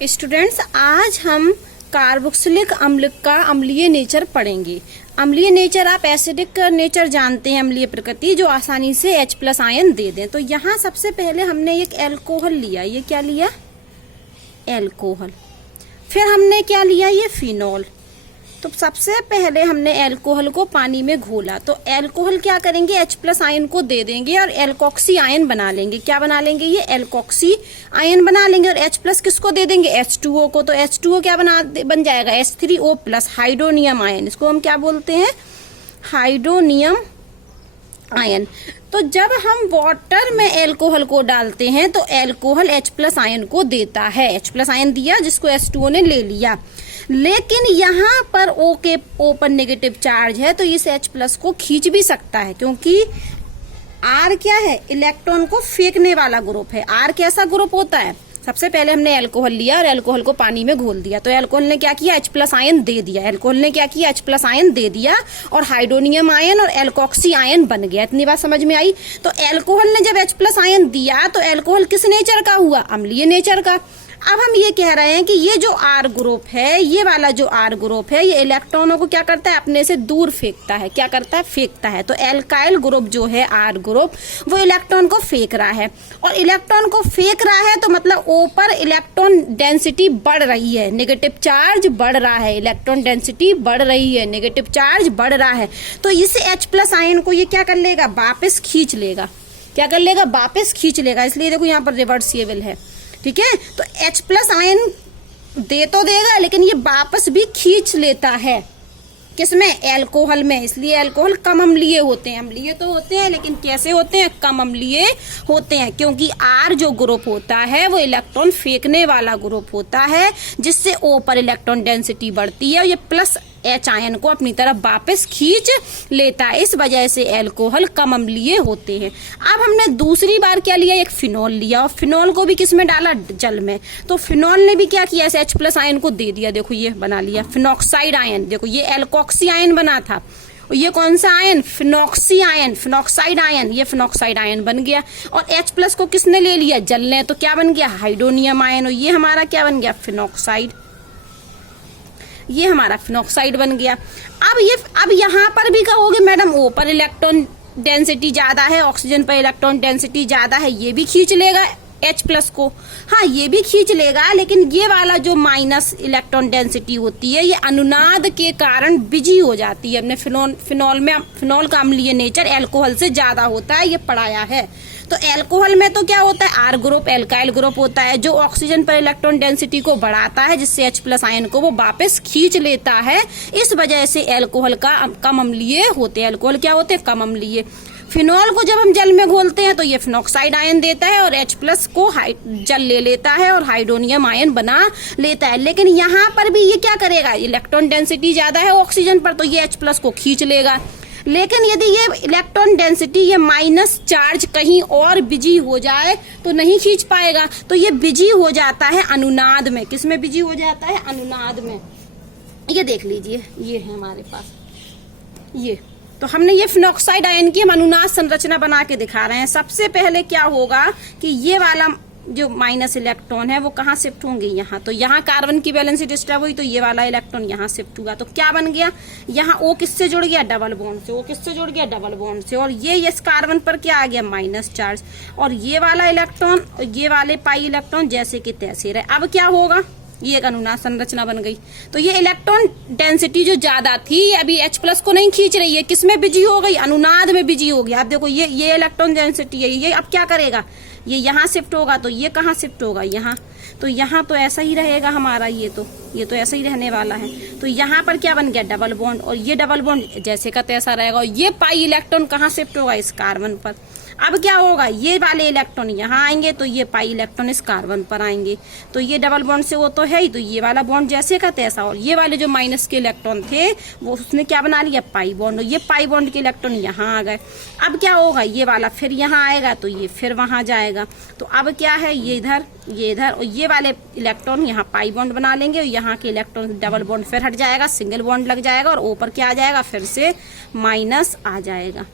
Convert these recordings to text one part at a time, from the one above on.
Students, आज हम carboxylic अम्ल का अम्लीय नेचर पढ़ेंगे। अम्लीय नेचर, आप एसिडिक नेचर जानते हैं, अम्लीय प्रकृति जो आसानी से H+ आयन दे दें। तो यहाँ सबसे पहले हमने एक एल्कोहल लिया, ये क्या लिया? एल्कोहल। फिर हमने क्या लिया? ये फिनॉल। तो सबसे पहले हमने एल्कोहल को पानी में घोला, तो एल्कोहल क्या करेंगे? H+ आयन को दे देंगे और एल्कोक्सी आयन बना लेंगे। क्या बना लेंगे? ये एल्कोक्सी आयन बना लेंगे। और H+ किसको दे देंगे? H2O को। तो H2O क्या बन जाएगा? H3O+, hydronium ion. इसको हम क्या बोलते हैं? Hydronium ion. तो जब हम वाटर में एल्कोहल को डालते हैं तो एल्कोहल H+ आयन को देता है। H+ आयन दिया जिसको H2O ने ले लिया। लेकिन यहाँ पर O के O पर नेगेटिव चार्ज है, तो इस H+ को खींच भी सकता है, क्योंकि R क्या है? इलेक्ट्रॉन को फेंकने वाला ग्रुप है। R कैसा ग्रुप होता है? सबसे पहले हमने एल्कोहल लिया और एल्कोहल को पानी में घोल दिया, तो एल्कोहल ने क्या किया? H+ आयन दे दिया। एल्कोहल ने क्या किया? H+ आयन दे दिया और हाइड्रोनियम आयन और एल्कोक्सी आयन बन गया। इतनी बात समझ में आई? तो एल्कोहल ने जब H+ आयन दिया तो एल्कोहल किस नेचर का हुआ? अम्लीय नेचर का। अब हम ये कह रहे हैं कि ये जो R ग्रुप है, ये वाला जो R ग्रुप है, ये इलेक्ट्रॉनों को क्या करता है? अपने से दूर फेंकता है। क्या करता है? फेंकता है। तो एल्काइल ग्रुप जो है R ग्रुप, वो इलेक्ट्रॉन को फेंक रहा है। और इलेक्ट्रॉन को फेंक रहा है तो मतलब O पर इलेक्ट्रॉन डेंसिटी बढ़ रही है, नेगेटिव चार्ज बढ़ रहा है, इलेक्ट्रॉन डेंसिटी बढ़ रही है, नेगेटिव चार्ज बढ़ रहा है। तो इस H+ आयन को ये क्या कर लेगा? वापस खींच लेगा। क्या कर लेगा? वापस खींच लेगा। इसलिए देखो यहाँ पर रिवर्सिबल है, ठीक है। तो H+ आयन दे तो देगा, लेकिन ये वापस भी खींच लेता है। किसमें? एल्कोहल में। इसलिए एल्कोहल कम अम्लीय होते हैं। अम्लीय तो होते हैं, लेकिन कैसे होते हैं? कम अम्लीय होते हैं, क्योंकि R जो ग्रुप होता है वो इलेक्ट्रॉन फेंकने वाला ग्रुप होता है, जिससे O पर इलेक्ट्रॉन डेंसिटी बढ़ती है और ये H आयन को अपनी तरफ वापस खींच लेता है। इस वजह से एल्कोहल कम अम्लीय होते हैं। अब हमने दूसरी बार क्या लिया? एक फिनॉल लिया और फिनॉल को भी किसमें डाला? जल में। तो फिनॉल ने भी क्या किया? ऐसे H+ आयन को दे दिया। देखो ये बना लिया फिनॉक्साइड आयन। देखो ये एल्कोक्सी आयन बना था, ये कौन सा ion? Phenoxy ion, phenoxide ion. ये फिनॉक्साइड आयन बन गया। और H+ को किसने ले लिया? जल ने। तो क्या बन गया? Hydronium ion. और ये हमारा क्या बन गया? फिनॉक्साइड। ये हमारा फिनॉक्साइड बन गया। अब यहाँ पर भी कहोगे मैडम O पर इलेक्ट्रॉन डेंसिटी ज्यादा है, ऑक्सीजन पर इलेक्ट्रॉन डेंसिटी ज्यादा है, ये भी खींच लेगा H+ को। हाँ, ये भी खींच लेगा, लेकिन ये वाला जो माइनस इलेक्ट्रॉन डेंसिटी होती है, ये अनुनाद के कारण बिजी हो जाती है। हमने फिनॉल का अम्लीय नेचर एल्कोहल से ज्यादा होता है, ये पढ़ाया है। तो एल्कोहल में तो क्या होता है? R ग्रुप, एल्काइल ग्रुप होता है, जो ऑक्सीजन पर इलेक्ट्रॉन डेंसिटी को बढ़ाता है, जिससे H+ आयन को वो वापस खींच लेता है। इस वजह से एल्कोहल का कम अम्लीय होते हैं। एल्कोहल क्या होते हैं? कम अम्लीय। फिनॉल को जब हम जल में घोलते हैं तो ये फिनॉक्साइड आयन देता है और H+ को जल ले लेता है और हाइड्रोनियम आयन बना लेता है। लेकिन यहाँ पर भी ये क्या करेगा? इलेक्ट्रॉन डेंसिटी ज्यादा है ऑक्सीजन पर, तो ये H+ को खींच लेगा। लेकिन यदि ये इलेक्ट्रॉन डेंसिटी, ये माइनस चार्ज कहीं और बिजी हो जाए तो नहीं खींच पाएगा। तो ये बिजी हो जाता है अनुनाद में। किसमें बिजी हो जाता है? अनुनाद में। ये देख लीजिए, ये है हमारे पास ये। तो हमने ये फिनॉक्साइड आयन की हम अनुनाद संरचना बना के दिखा रहे हैं। सबसे पहले क्या होगा कि ये वाला जो माइनस इलेक्ट्रॉन है वो कहाँ शिफ्ट होंगे? यहाँ। तो यहाँ कार्बन की वैलेंसी डिस्टर्ब हुई तो ये वाला इलेक्ट्रॉन यहाँ शिफ्ट हुआ। तो क्या बन गया? यहाँ O किससे जुड़ गया? डबल बॉन्ड से। O किससे जुड़ गया? डबल बॉन्ड से। और ये इस कार्बन पर क्या आ गया? Minus charge. और ये वाला इलेक्ट्रॉन और ये वाले पाई इलेक्ट्रॉन जैसे कि तैसे रहे। अब क्या होगा? ये एक अनुनाद संरचना बन गई। तो ये इलेक्ट्रॉन डेंसिटी जो ज्यादा थी अभी H+ को नहीं खींच रही है, किसमें बिजी हो गई? अनुनाद में बिजी हो गया। अब देखो ये इलेक्ट्रॉन डेंसिटी है, ये अब क्या करेगा? ये यहाँ शिफ्ट होगा, तो ये कहाँ शिफ्ट होगा? यहाँ। तो यहाँ तो ऐसा ही रहेगा हमारा, ये तो ऐसा ही रहने वाला है। तो यहाँ पर क्या बन गया? Double bond. और ये डबल बॉन्ड जैसे का तैसा रहेगा। और ये पाई इलेक्ट्रॉन कहाँ शिफ्ट होगा? इस कार्बन पर। अब क्या होगा? ये वाले इलेक्ट्रॉन यहाँ आएंगे, तो ये पाई इलेक्ट्रॉन इस कार्बन पर आएंगे। तो ये डबल बॉन्ड से वो तो है ही, तो ये वाला बॉन्ड जैसे का तैसा। और ये वाले जो माइनस के इलेक्ट्रॉन थे वो उसने क्या बना लिया? Pi bond. ये पाई बॉन्ड के इलेक्ट्रॉन यहाँ आ गए। अब क्या होगा? ये वाला फिर यहाँ आएगा, तो ये फिर वहां जाएगा। तो अब क्या है? ये इधर, ये इधर, और ये वाले इलेक्ट्रॉन यहाँ पाई बॉन्ड बना लेंगे और यहाँ के इलेक्ट्रॉन डबल बॉन्ड फिर हट जाएगा, सिंगल बॉन्ड लग जाएगा और ऊपर क्या आ जाएगा? फिर से माइनस आ जाएगा।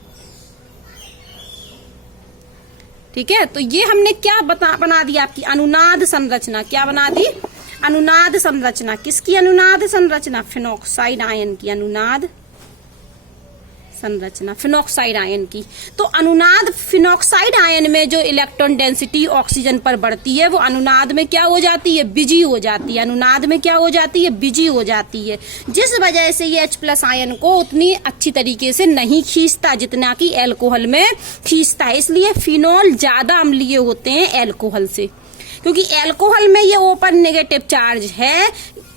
ठीक है। तो ये हमने क्या बना दिया? आपकी अनुनाद संरचना। क्या बना दी? अनुनाद संरचना, किसकी अनुनाद संरचना? फिनॉक्साइड आयन की अनुनाद संरचना, फिनॉक्साइड आयन की। तो अनुनाद फिनॉक्साइड आयन में जो इलेक्ट्रॉन डेंसिटी ऑक्सीजन पर बढ़ती है वो अनुनाद में क्या हो जाती है? बिजी हो जाती है। अनुनाद में क्या हो जाती है? बिजी हो जाती है, जिस वजह से ये H+ आयन को उतनी अच्छी तरीके से नहीं खींचता जितना कि एल्कोहल में खींचता है। इसलिए फिनॉल ज्यादा अम्लीय होते हैं एल्कोहल से, क्योंकि एल्कोहल में ये ओपन नेगेटिव चार्ज है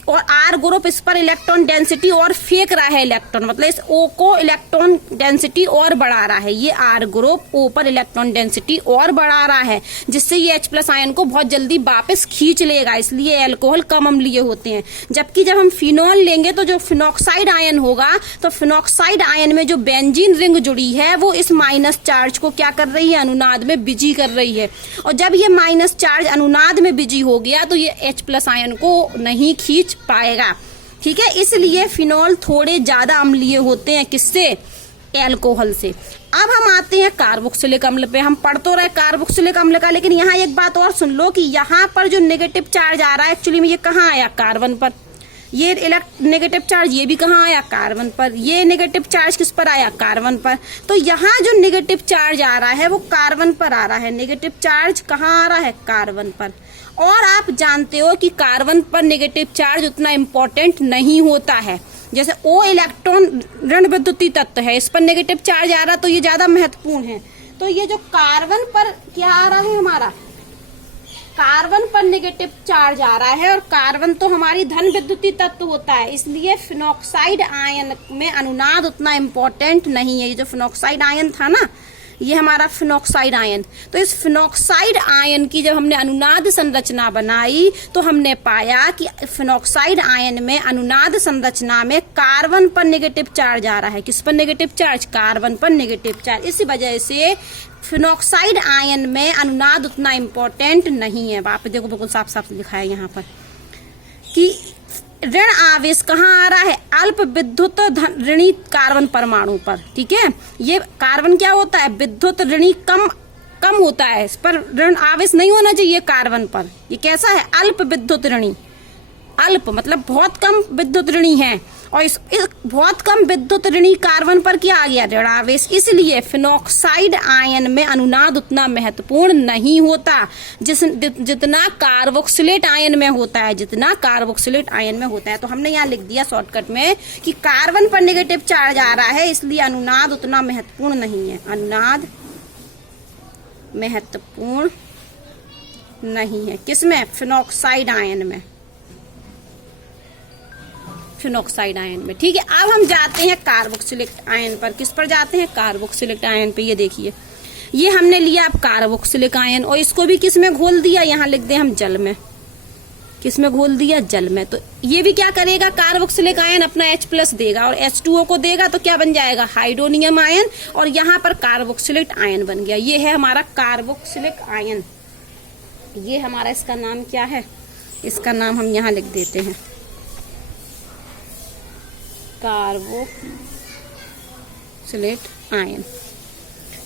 और R ग्रुप इस पर इलेक्ट्रॉन डेंसिटी और फेंक रहा है इलेक्ट्रॉन, मतलब इस O को इलेक्ट्रॉन डेंसिटी और बढ़ा रहा है। ये R ग्रुप O पर इलेक्ट्रॉन डेंसिटी और बढ़ा रहा है, जिससे ये H+ आयन को बहुत जल्दी वापस खींच लेगा, इसलिए एल्कोहल कम अम्लीय होते हैं। जबकि जब हम फिनॉल लेंगे तो जो फिनॉक्साइड आयन होगा, तो फिनॉक्साइड आयन में जो बेंजीन रिंग जुड़ी है वो इस माइनस चार्ज को क्या कर रही है? अनुनाद में बिजी कर रही है। और जब ये माइनस चार्ज अनुनाद में बिजी हो गया तो ये H+ आयन को नहीं खींच पाएगा। ठीक है, इसलिए फिनॉल थोड़े ज्यादा अम्लीय होते हैं, किससे? एल्कोहल से। अब हम आते हैं कार्बोक्सिलिक अम्ल पे। हम पढ़ तो रहे कार्बोक्सिलिक अम्ल का, लेकिन यहाँ एक बात और सुन लो कि यहाँ पर जो नेगेटिव चार्ज आ रहा है एक्चुअली में ये कहाँ आया? कार्बन पर। ये नेगेटिव चार्ज ये भी कहाँ आया? कार्बन पर। ये नेगेटिव चार्ज किस पर आया? कार्बन पर। तो यहाँ जो नेगेटिव चार्ज आ रहा है वो कार्बन पर आ रहा है। नेगेटिव चार्ज कहाँ आ रहा है? कार्बन पर। और आप जानते हो कि कार्बन पर नेगेटिव चार्ज उतना इम्पोर्टेंट नहीं होता है। जैसे O इलेक्ट्रॉन ऋण विद्युतीय तत्व है, इस पर नेगेटिव चार्ज आ रहा तो ये ज्यादा महत्वपूर्ण है। तो ये जो कार्बन पर क्या आ रहा है हमारा? कार्बन पर नेगेटिव चार्ज आ रहा है, और कार्बन तो हमारी धन विद्युतीय तत्व होता है, इसलिए फिनॉक्साइड आयन में अनुनाद उतना इम्पोर्टेंट नहीं है। ये जो फिनॉक्साइड आयन था ना, ये हमारा फिनॉक्साइड आयन, तो इस फिनॉक्साइड आयन की जब हमने अनुनाद संरचना बनाई तो हमने पाया कि फिनॉक्साइड आयन में अनुनाद संरचना में कार्बन पर नेगेटिव चार्ज आ रहा है। किस पर नेगेटिव चार्ज? कार्बन पर नेगेटिव चार्ज। इसी वजह से फिनॉक्साइड आयन में अनुनाद उतना इम्पोर्टेंट नहीं है। आप देखो बिल्कुल साफ साफ लिखा है यहाँ पर कि ऋण आवेश कहाँ आ रहा है? अल्प विद्युत ऋणी कार्बन परमाणु पर। ठीक है, ये कार्बन क्या होता है? विद्युत ऋणी कम होता है, इस पर ऋण आवेश नहीं होना चाहिए कार्बन पर। ये कैसा है? अल्प विद्युत ऋणी। अल्प मतलब बहुत कम विद्युत ऋणी है, और इस बहुत कम विद्युत ऋणी कार्बन पर क्या आ गया? ऋण आवेश। इसलिए फिनॉक्साइड आयन में अनुनाद उतना महत्वपूर्ण नहीं होता जितना कार्बोक्सिलेट आयन में होता है, जितना कार्बोक्सिलेट आयन में होता है। तो हमने यहाँ लिख दिया शॉर्टकट में कि कार्बन पर नेगेटिव चार्ज आ रहा है, इसलिए अनुनाद उतना महत्वपूर्ण नहीं है। अनुनाद महत्वपूर्ण नहीं है किसमें? फिनॉक्साइड आयन में। फिनॉक्साइड आयन में। ठीक है, अब हम जाते हैं कार्बोक्सिलिक आयन पर। किस पर जाते हैं? कार्बोक्सिलिक आयन पे। ये देखिए, ये हमने लिया अब कार्बोक्सिलिक आयन, और इसको भी किस में घोल दिया? यहाँ लिख दे हम जल में। किस में घोल दिया? जल में। तो ये भी क्या करेगा? कार्बोक्सिलिक आयन अपना H+ देगा और H2O को देगा, तो क्या बन जाएगा? हाइड्रोनियम आयन, और यहाँ पर कार्बोक्सिलिक आयन बन गया। ये है हमारा कार्बोक्सिलिक आयन। ये हमारा, इसका नाम क्या है? इसका नाम हम यहाँ लिख देते हैं कार्बोक्सिलेट आयन।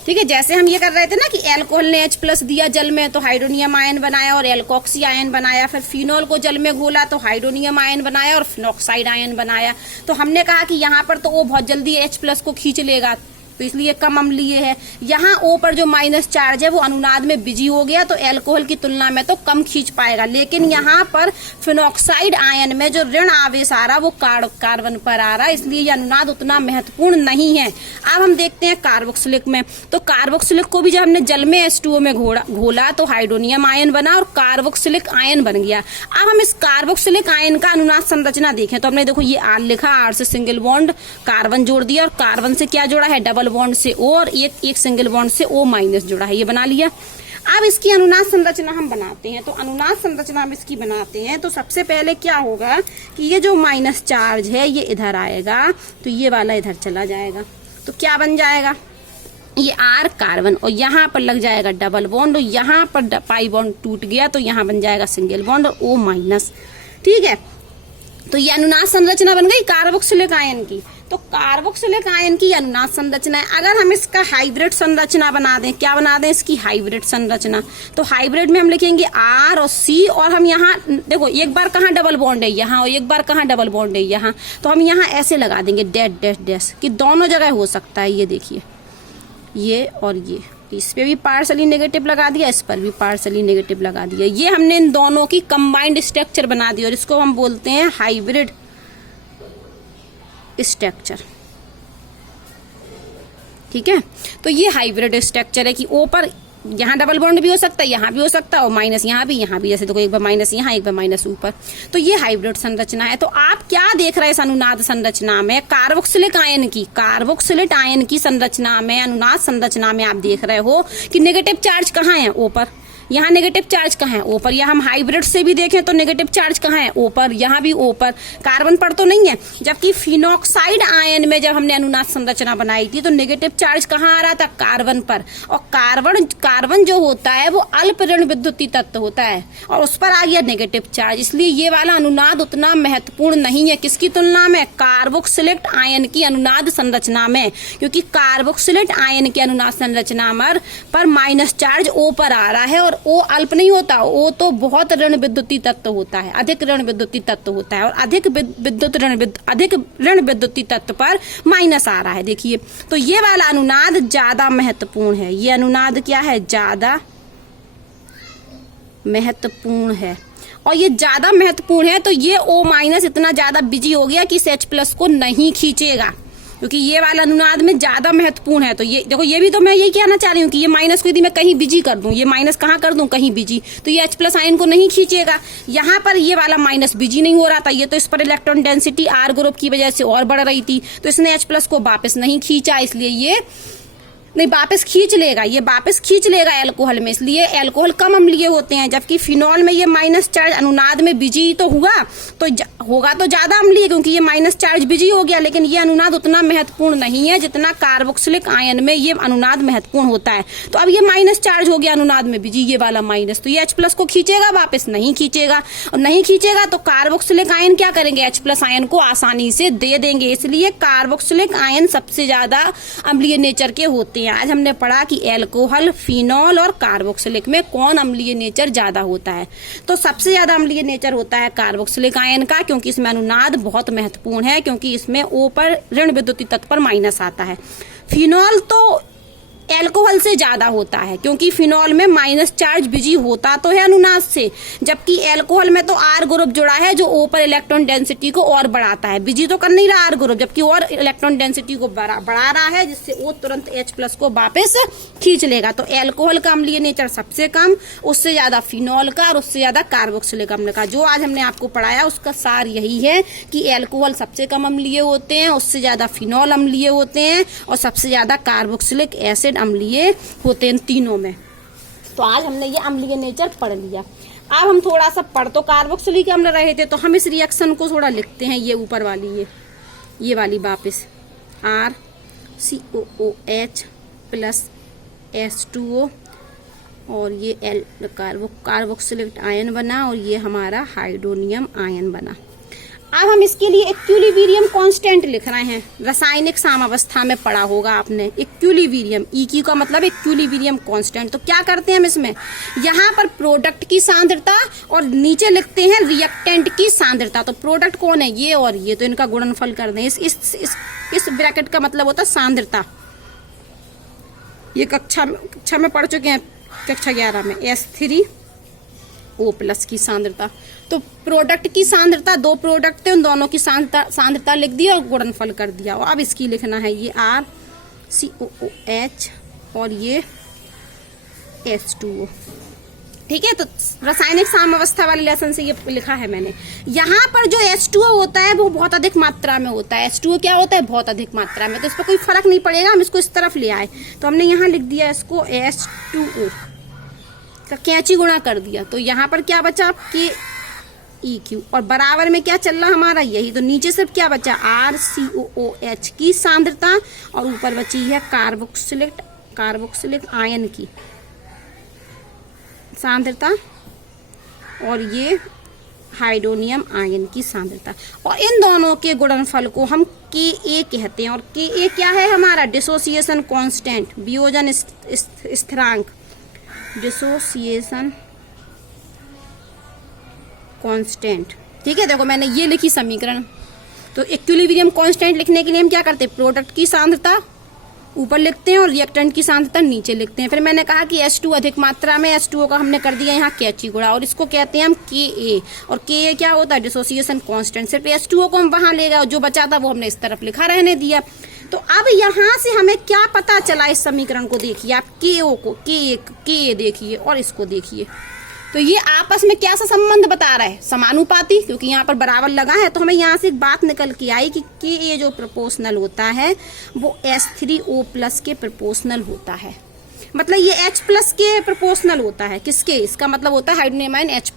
ठीक है, जैसे हम ये कर रहे थे ना कि एल्कोहल ने H+ दिया जल में तो हाइड्रोनियम आयन बनाया और एल्कोक्सी आयन बनाया, फिर फिनॉल को जल में घोला तो हाइड्रोनियम आयन बनाया और फिनॉक्साइड आयन बनाया। तो हमने कहा कि यहाँ पर तो वो बहुत जल्दी H+ को खींच लेगा, तो इसलिए कम अम्लीय है। यहाँ O पर जो माइनस चार्ज है वो अनुनाद में बिजी हो गया, तो एल्कोहल की तुलना में तो कम खींच पाएगा। लेकिन यहाँ पर फिनॉक्साइड आयन में जो ऋण आवेश आ रहा वो कार्बन पर आ रहा है, इसलिए ये अनुनाद उतना महत्वपूर्ण नहीं है। अब हम देखते हैं कार्बोक्सिलिक में। तो कार्बोक्सिलिक को भी जब हमने जल में H2O में घोला तो हाइड्रोनियम आयन बना और कार्बोक्सिलिक आयन बन गया। अब हम इस कार्बोक्सिलिक आयन का अनुनाद संरचना देखें तो हमने देखो ये R लिखा, R से सिंगल बॉन्ड कार्बन जोड़ दिया, और कार्बन से क्या जोड़ा है? डबल बॉन्ड से O, और एक सिंगल बॉन्ड से O- जुड़ा है, ये बना लिया। अब इसकी अनुनाद संरचना हम बनाते हैं। तो अनुनाद संरचना हम इसकी बनाते हैं तो सबसे पहले क्या होगा कि ये जो माइनस चार्ज है ये इधर आएगा, तो ये वाला इधर चला जाएगा, तो क्या बन जाएगा? ये R कार्बन, और यहाँ पर लग जाएगा डबल बॉन्ड, और यहाँ पर पाई बॉन्ड टूट गया तो यहाँ बन जाएगा सिंगल बॉन्ड और O-। ठीक है, तो ये अनुनाद संरचना बन गई कार्बोक्सिलिक आयन की। तो कार्बोक्सिलिक आयन की अनुनाद संरचना है। अगर हम इसका हाइब्रिड संरचना बना दें, क्या बना दें इसकी हाइब्रिड संरचना, तो हाइब्रिड में हम लिखेंगे R और C, और हम यहाँ देखो एक बार कहाँ डबल बॉन्ड है यहाँ, और एक बार कहाँ डबल बॉन्ड है यहाँ, तो हम यहाँ ऐसे लगा देंगे डैश डैश डैश कि दोनों जगह हो सकता है। ये देखिए ये और ये, इस पे भी पार्शली नेगेटिव लगा दिया, इस पर भी पार्शली नेगेटिव लगा दिया। ये हमने इन दोनों की कंबाइंड स्ट्रक्चर बना दी और इसको हम बोलते हैं हाइब्रिड स्ट्रक्चर। ठीक है, तो ये हाइब्रिड स्ट्रक्चर है कि ओ पर यहाँ डबल बॉन्ड भी हो सकता है, यहाँ भी हो सकता है, और माइनस यहाँ भी, यहाँ भी, जैसे देखो एक बार माइनस यहाँ, एक बार माइनस ऊपर, तो ये हाइब्रिड संरचना है। तो आप क्या देख रहे हैं इस अनुनाद संरचना में, कार्बोक्सिलिक आयन की संरचना में, अनुनाद संरचना में आप देख रहे हो कि नेगेटिव चार्ज कहाँ है, ओ पर। यहाँ नेगेटिव चार्ज कहाँ है, ओ पर। या हम हाइब्रिड से भी देखें तो नेगेटिव चार्ज कहाँ है, ओ पर, यहाँ भी ओ पर, कार्बन पर तो नहीं है। जबकि फिनॉक्साइड आयन में जब हमने अनुनाद संरचना बनाई थी तो नेगेटिव चार्ज कहाँ आ रहा था, कार्बन पर, और कार्बन जो होता है वो अल्प ऋण विद्युतीय तत्व होता है और उस पर आ गया नेगेटिव चार्ज। इसलिए ये वाला अनुनाद उतना महत्वपूर्ण नहीं है किसकी तुलना में, कार्बोक्सिलेट आयन की अनुनाद संरचना में, क्योंकि कार्बोक्सिलेट आयन की अनुनाद संरचना पर माइनस चार्ज ओ पर आ रहा है, और ओ अल्प नहीं होता, ओ तो बहुत ऋण विद्युतीय तत्व होता है, अधिक ऋण विद्युतीय तत्व होता है, और अधिक ऋण विद्युतीय तत्व पर माइनस आ रहा है। देखिए, तो ये वाला अनुनाद ज्यादा महत्वपूर्ण है, ये अनुनाद क्या है, ज्यादा महत्वपूर्ण है। और ये ज्यादा महत्वपूर्ण है तो ये O माइनस इतना ज्यादा बिजी हो गया कि इस H प्लस को नहीं खींचेगा, क्योंकि ये वाला अनुनाद में ज्यादा महत्वपूर्ण है। तो ये देखो, ये भी तो मैं यही कहना चाह रही हूँ कि ये माइनस को यदि मैं कहीं बिजी कर दूं, ये माइनस कहाँ कर दूं, कहीं बिजी, तो ये H प्लस आयन को नहीं खींचेगा। यहाँ पर ये वाला माइनस बिजी नहीं हो रहा था, ये तो इस पर इलेक्ट्रॉन डेंसिटी R ग्रुप की वजह से और बढ़ रही थी, तो इसने H प्लस को वापस नहीं खींचा, इसलिए ये नहीं वापस खींच लेगा, ये वापस खींच लेगा एल्कोहल में, इसलिए एल्कोहल कम अम्लीय होते हैं। जबकि फिनॉल में ये माइनस चार्ज अनुनाद में बिजी तो हुआ, तो होगा तो ज्यादा अम्लीय, क्योंकि ये माइनस चार्ज बिजी हो गया, लेकिन ये अनुनाद उतना महत्वपूर्ण नहीं है जितना कार्बोक्सिलिक आयन में ये अनुनाद महत्वपूर्ण होता है। तो अब ये माइनस चार्ज हो गया अनुनाद में बिजी, ये वाला माइनस, तो ये H प्लस को खींचेगा, वापस नहीं खींचेगा, और नहीं खींचेगा तो कार्बोक्सिलिक आयन क्या करेंगे, H प्लस आयन को आसानी से दे देंगे। इसलिए कार्बोक्सिलिक आयन सबसे ज्यादा अम्लीय नेचर के होते हैं। आज हमने पढ़ा कि एल्कोहल, फिनॉल और कार्बोक्सिलिक में कौन अम्लीय नेचर ज्यादा होता है, तो सबसे ज्यादा अम्लीय नेचर होता है कार्बोक्सिलिक आयन का, क्योंकि इसमें अनुनाद बहुत महत्वपूर्ण है, क्योंकि इसमें O पर ऋण विद्युतीय तत्व पर माइनस आता है। फिनॉल तो एल्कोहल से ज्यादा होता है, क्योंकि फिनॉल में माइनस चार्ज बिजी होता तो है अनुनाद से, जबकि एल्कोहल में तो R ग्रुप जुड़ा है जो O पर इलेक्ट्रॉन डेंसिटी को और बढ़ाता है, बिजी तो कर नहीं रहा R ग्रुप, जबकि और इलेक्ट्रॉन डेंसिटी को बढ़ा रहा है, जिससे O तुरंत H प्लस को वापस खींच लेगा। तो एल्कोहल का अम्लीय नेचर सबसे कम, उससे ज्यादा फिनॉल का, और उससे ज्यादा कार्बोक्सिलिक अम्ल का। जो आज हमने आपको पढ़ाया उसका सार यही है कि एल्कोहल सबसे कम अम्लीय होते हैं, उससे ज्यादा फिनॉल अम्लीय होते हैं, और सबसे ज्यादा कार्बोक्सिलिक एसिड अम्लीय होते हैं तीनों में। तो आज हमने ये अम्लीय नेचर पढ़ लिया। अब हम थोड़ा सा पढ़ तो कार्बोक्सिलिक अम्ल रहे थे, तो हम इस रिएक्शन को थोड़ा लिखते हैं। ये ऊपर वाली ये वाली वापस RCOOH प्लस H2O, और ये कार्बोक्सिलिक आयन बना, और ये हमारा हाइड्रोनियम आयन बना। अब हम इसके लिए इक्विलिब्रियम कांस्टेंट लिख रहे हैं। रासायनिक साम्यावस्था में पढ़ा होगा आपने इक्विलिब्रियम, EQ का मतलब इक्विलिब्रियम कांस्टेंट। तो क्या करते हैं हम इसमें, यहाँ पर प्रोडक्ट की सांद्रता और नीचे लिखते हैं रिएक्टेंट की सांद्रता। तो प्रोडक्ट कौन है, ये और ये, तो इनका गुणनफल कर दें। इस ब्रैकेट का मतलब होता है सांद्रता। ये कक्षा में पढ़ चुके हैं, कक्षा 11 में, S3O प्लस की सांद्रता। तो प्रोडक्ट की सांद्रता, दो प्रोडक्ट थे, उन दोनों की सांद्रता लिख दिया और गुणनफल कर दिया। और अब इसकी लिखना है ये RCOOH और ये H2O। ठीक है, तो रासायनिक साम्यावस्था वाले लेसन से ये लिखा है मैंने। यहाँ पर जो H2O होता है वो बहुत अधिक मात्रा में होता है। H2O क्या होता है, बहुत अधिक मात्रा में, तो इस पर कोई फर्क नहीं पड़ेगा, हम इसको इस तरफ ले आए तो हमने यहाँ लिख दिया इसको H2O का कैंची गुणा कर दिया। तो यहाँ पर क्या बचा, KEQ, और बराबर में क्या चल रहा हमारा, यही। तो नीचे सिर्फ क्या बचा, RCOOH की सांद्रता, और ऊपर बची है कार्बोक्सिलिक आयन की सांद्रता, और ये हाइड्रोनियम आयन की सांद्रता। और इन दोनों के गुणनफल को हम के ए कहते हैं। और के ए क्या है हमारा? डिसोसिएशन कांस्टेंट, वियोजन स्थिरांक, डिसोसिएशन कांस्टेंट। ठीक है, देखो मैंने ये लिखी समीकरण। तो इक्विलिब्रियम कांस्टेंट लिखने के लिए हम क्या करते हैं? प्रोडक्ट की सांद्रता ऊपर लिखते हैं और रिएक्टेंट की सांद्रता नीचे लिखते हैं। फिर मैंने कहा कि H2 अधिक मात्रा में, H2O का हमने कर दिया यहाँ कैची गुणा, और इसको कहते हैं हम Ka। और Ka क्या होता है? Dissociation constant. सिर्फ H2O को हम वहां ले गए, जो बचा था वो हमने इस तरफ लिखा रहने दिया। तो अब यहाँ से हमें क्या पता चला? इस समीकरण को देखिए आप, Ko को, Ka देखिए और इसको देखिए। तो ये आपस में क्या सा संबंध बता रहा है? समानुपाती, क्योंकि यहाँ पर बराबर लगा है। तो हमें यहाँ से एक बात निकल के आई कि Ka जो प्रोपोर्शनल होता है वो H3O+ के प्रोपोर्शनल होता है। मतलब ये H+ के प्रोपोर्शनल होता है। किसके? इसका मतलब होता है हाइड्रोजन आयन H+।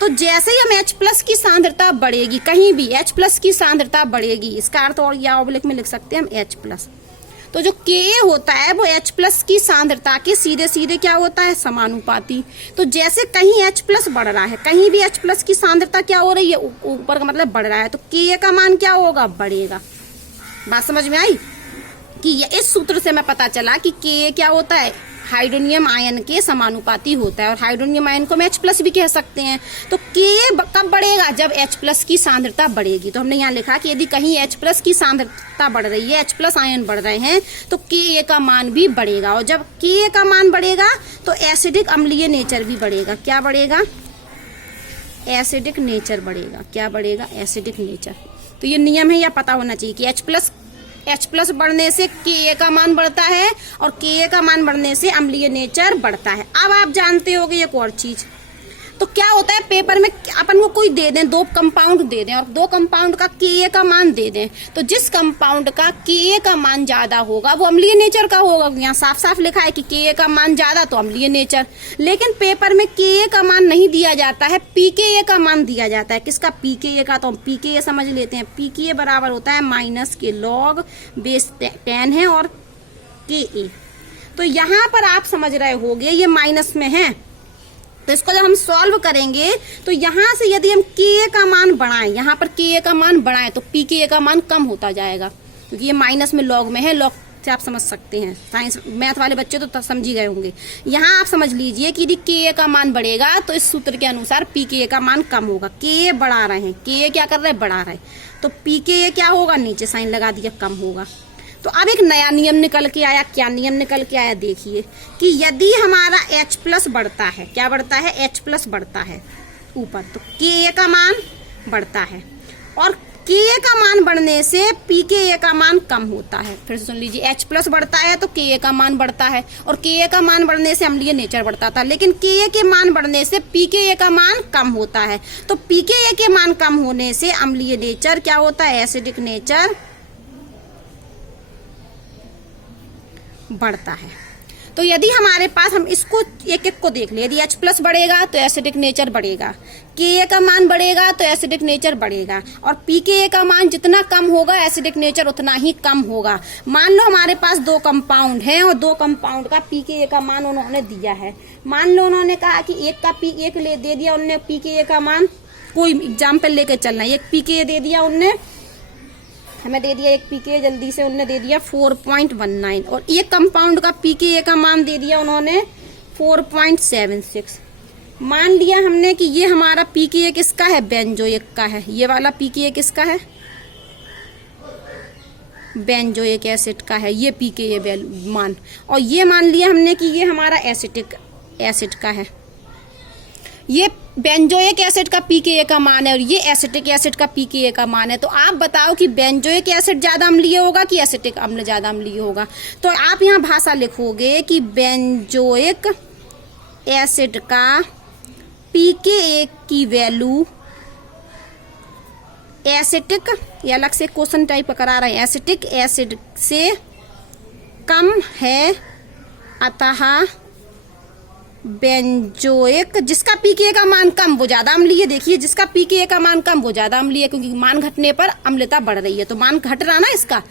तो जैसे ही हम H+ की सांद्रता बढ़ेगी, कहीं भी H+ की सांद्रता बढ़ेगी, इसका अर्थ और या ऑब्लिक में लिख सकते हैं हम H+। तो जो Ka होता है वो H+ की सांद्रता के सीधे सीधे क्या होता है? समानुपाती। तो जैसे कहीं H+ बढ़ रहा है, कहीं भी H+ की सांद्रता क्या हो रही है? ऊपर का मतलब बढ़ रहा है, तो Ka का मान क्या होगा? बढ़ेगा। बात समझ में आई? कि ये इस सूत्र से मैं पता चला कि Ka क्या होता है? हाइड्रोनियम आयन के समानुपाती होता है। और हाइड्रोनियम आयन को हम H+ भी कह सकते हैं। तो Ka कब बढ़ेगा? जब H+ की सांद्रता बढ़ेगी। तो हमने यहाँ लिखा कि यदि कहीं H+ की सांद्रता बढ़ रही है, H+ आयन बढ़ रहे हैं, तो Ka का मान भी बढ़ेगा। और जब Ka का मान बढ़ेगा तो एसिडिक अम्लीय नेचर भी बढ़ेगा। क्या बढ़ेगा? एसिडिक नेचर बढ़ेगा। क्या बढ़ेगा? Acidic nature. तो ये नियम है, या पता होना चाहिए कि H+ बढ़ने से Ka का मान बढ़ता है और Ka का मान बढ़ने से अम्लीय नेचर बढ़ता है। अब आप जानते होगे एक और चीज। तो क्या होता है, पेपर में अपन को कोई दे दें, 2 कंपाउंड दे दें और 2 कंपाउंड का Ka का मान दे दें, तो जिस कंपाउंड का Ka का मान ज्यादा होगा वो अम्लीय नेचर का होगा। यहाँ साफ साफ लिखा है कि Ka का मान ज्यादा तो अम्लीय नेचर। लेकिन पेपर में Ka का मान नहीं दिया जाता है, pKa का मान दिया जाता है। किसका? pKa का। तो हम pKa समझ लेते हैं। pKa बराबर होता है -के log बेस 10 है और Ka। तो यहाँ पर आप समझ रहे होगे ये माइनस में है, तो इसको जब हम सॉल्व करेंगे तो यहाँ से यदि हम Ka का मान बढ़ाएं, यहाँ पर Ka का मान बढ़ाएं तो pKa का मान कम होता जाएगा, क्योंकि ये माइनस में लॉग में है। लॉग से आप समझ सकते हैं, साइंस मैथ वाले बच्चे तो समझ ही गए होंगे। यहाँ आप समझ लीजिए कि यदि Ka का मान बढ़ेगा तो इस सूत्र के अनुसार pKa का मान कम होगा। Ka बढ़ा रहे हैं, Ka क्या कर रहे हैं? बढ़ा रहे हैं, तो pKa क्या होगा? नीचे साइन लगा दिया, कम होगा। तो अब एक नया नियम निकल के आया। क्या नियम निकल के आया? देखिए कि यदि हमारा H+ बढ़ता है, क्या बढ़ता है? H+ बढ़ता है ऊपर, तो Ka का मान बढ़ता है और Ka का मान बढ़ने से pKa का मान कम होता है। फिर से सुन लीजिए, H+ बढ़ता है तो Ka का मान बढ़ता है और Ka का मान बढ़ने से अम्लीय नेचर बढ़ता था, लेकिन Ka के मान बढ़ने से pKa का मान कम होता है। तो pKa के मान कम होने से अम्लीय नेचर क्या होता है? एसिडिक नेचर बढ़ता है। तो यदि हमारे पास, हम इसको एक एक को देख ले, यदि H+ बढ़ेगा तो एसिडिक नेचर बढ़ेगा, Ka का मान बढ़ेगा तो एसिडिक नेचर बढ़ेगा, और pKa का मान जितना कम होगा एसिडिक नेचर उतना ही कम होगा। मान लो हमारे पास 2 कंपाउंड हैं और 2 कंपाउंड का pKa का मान उन्होंने दिया है। मान लो उन्होंने कहा कि एक ले दे दिया उन्होंने pKa का मान, कोई एग्जाम्पल लेके चलना, एक pKa दे दिया उनने, हमें दे दिया एक pKa जल्दी से, उन्होंने दे दिया 4.19, और एक कंपाउंड का pKa का मान दे दिया उन्होंने 4.76। मान लिया हमने कि ये हमारा pKa किसका है? बेंजोइक का है। ये वाला pKa किसका है? बेंजोइक एसिड का है ये pKa मान। और ये मान लिया हमने कि ये हमारा एसिटिक एसिड का है। ये बेंजोइक एसिड का pKa का मान है और ये एसिटिक एसिड का pKa का मान है। तो आप बताओ कि बेंजोइक एसिड ज्यादा अम्लीय होगा कि एसिटिक अम्ल ज्यादा अम्लीय होगा? तो आप यहाँ भाषा लिखोगे कि बेंजोइक एसिड का pKa की वैल्यू एसिटिक, ये अलग से क्वेश्चन टाइप करा रहे हैं, एसिटिक एसिड से कम है, अतः बेंजोइक जिसका pKa का मान कम वो ज्यादा अम्लीय। देखिए जिसका pKa का मान कम वो ज्यादा अम्लीय, क्योंकि मान घटने पर अम्लता बढ़ रही है। तो मान घट रहा ना, इसका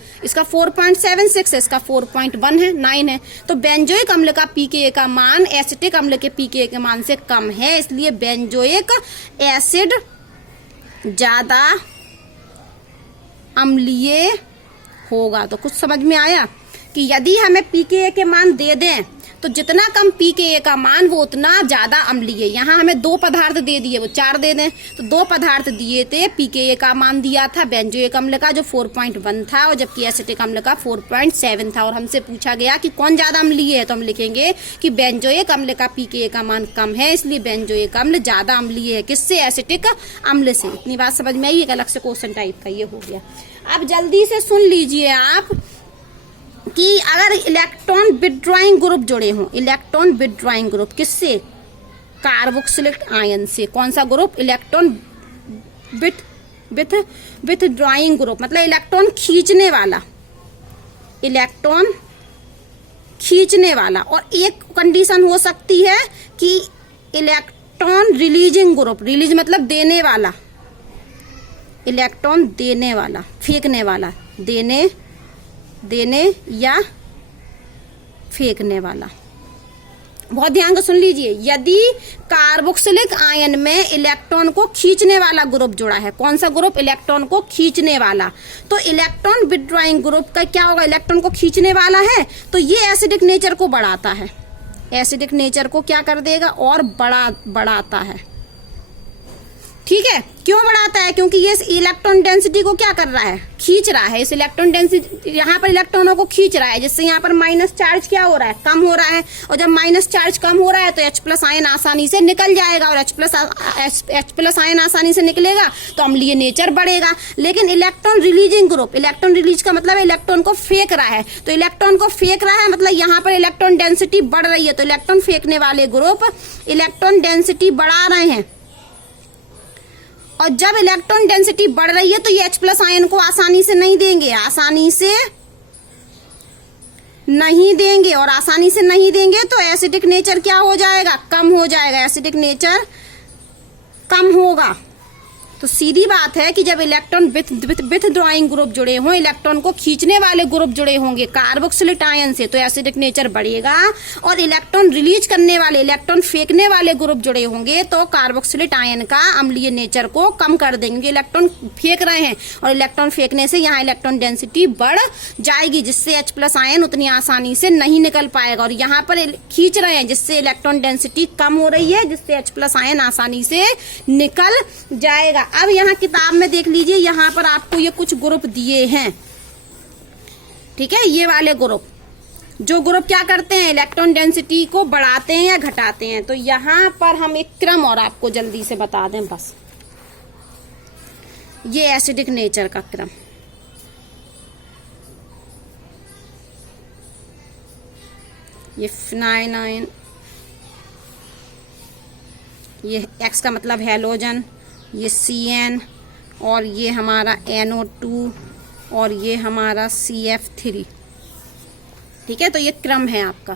4.76 है, इसका 4.1 है, 9 है। तो बेंजोइक अम्ल का pKa का मान एसिटिक अम्ल के pKa के मान से कम है, इसलिए बेंजोइक एसिड ज्यादा अम्लीय होगा। तो कुछ समझ में आया कि यदि हमें pKa के मान दे दें तो जितना कम pKa का मान वो उतना ज्यादा अम्लीय। यहाँ हमें 2 पदार्थ दे दिए, वो 4 दे दें तो 2 पदार्थ दिए थे, pKa का मान दिया था बेंजोइक अम्ल का जो 4.1 था और जबकि एसिटिक अम्ल का 4.7 था। और हमसे पूछा गया कि कौन ज्यादा अम्लीय है, तो हम लिखेंगे कि बेंजोइक अम्ल का pKa का मान कम है, इसलिए बेंजोइक अम्ल ज्यादा अम्लीय है। किससे? एसिटिक अम्ल से। इतनी बात समझ में आई? एक अलग से क्वेश्चन टाइप का ये हो गया। अब जल्दी से सुन लीजिए आप कि अगर इलेक्ट्रॉन विथड्रॉइंग ग्रुप जुड़े हों, इलेक्ट्रॉन विथड्रॉइंग ग्रुप किससे? कार्बोक्सिलिक आयन से। कौन सा ग्रुप? इलेक्ट्रॉन विथड्रॉइंग ग्रुप, मतलब इलेक्ट्रॉन खींचने वाला, इलेक्ट्रॉन खींचने वाला। और एक कंडीशन हो सकती है कि इलेक्ट्रॉन रिलीजिंग ग्रुप, रिलीज मतलब देने वाला, इलेक्ट्रॉन देने वाला, फेंकने वाला, देने या फेंकने वाला। बहुत ध्यान से सुन लीजिए, यदि कार्बोक्सिलिक आयन में इलेक्ट्रॉन को खींचने वाला ग्रुप जुड़ा है, कौन सा ग्रुप? इलेक्ट्रॉन को खींचने वाला, तो इलेक्ट्रॉन विथड्रॉइंग ग्रुप का क्या होगा? इलेक्ट्रॉन को खींचने वाला है तो ये एसिडिक नेचर को बढ़ाता है, एसिडिक नेचर को क्या कर देगा? और बढ़ाता है। ठीक है, क्यों बढ़ाता है? क्योंकि ये इलेक्ट्रॉन डेंसिटी को क्या कर रहा है? खींच रहा है। इस इलेक्ट्रॉन डेंसिटी यहाँ पर इलेक्ट्रॉनों को खींच रहा है, जिससे यहाँ पर माइनस चार्ज क्या हो रहा है? कम हो रहा है। और जब माइनस चार्ज कम हो रहा है तो H+ आयन आसानी से निकल जाएगा, और H+ आयन आसानी से निकलेगा तो अम्लीय नेचर बढ़ेगा। लेकिन electron releasing group, electron release का मतलब इलेक्ट्रॉन को फेंक रहा है, तो इलेक्ट्रॉन को फेंक रहा है मतलब यहाँ पर इलेक्ट्रॉन डेंसिटी बढ़ रही है, तो इलेक्ट्रॉन फेंकने वाले ग्रुप इलेक्ट्रॉन डेंसिटी बढ़ा रहे हैं। और जब इलेक्ट्रॉन डेंसिटी बढ़ रही है तो ये H+ आयन को आसानी से नहीं देंगे, आसानी से नहीं देंगे, और आसानी से नहीं देंगे तो एसिडिक नेचर क्या हो जाएगा? कम हो जाएगा, एसिडिक नेचर कम होगा। तो सीधी बात है कि जब इलेक्ट्रॉन विथड्रॉइंग ग्रुप जुड़े हों, इलेक्ट्रॉन को खींचने वाले ग्रुप जुड़े होंगे कार्बोक्सिलिक आयन से, तो एसिडिक नेचर बढ़ेगा। और इलेक्ट्रॉन रिलीज करने वाले, इलेक्ट्रॉन फेंकने वाले ग्रुप जुड़े होंगे तो कार्बोक्सिलिक आयन का अम्लीय नेचर को कम कर देंगे। इलेक्ट्रॉन फेंक रहे हैं और इलेक्ट्रॉन फेंकने से यहाँ इलेक्ट्रॉन डेंसिटी बढ़ जाएगी, जिससे H+ आयन उतनी आसानी से नहीं निकल पाएगा। और यहाँ पर खींच रहे हैं जिससे इलेक्ट्रॉन डेंसिटी कम हो रही है, जिससे H+ आयन आसानी से निकल जाएगा। अब यहाँ किताब में देख लीजिए, यहाँ पर आपको ये कुछ ग्रुप दिए हैं। ठीक है, ये वाले ग्रुप, जो ग्रुप क्या करते हैं? इलेक्ट्रॉन डेंसिटी को बढ़ाते हैं या घटाते हैं। तो यहाँ पर हम एक क्रम और आपको जल्दी से बता दें बस, ये एसिडिक नेचर का क्रम, ये फिनाइल, ये X का मतलब हैलोजन, ये CN, और ये हमारा NO2, और ये हमारा CF3। ठीक है, तो ये क्रम है आपका।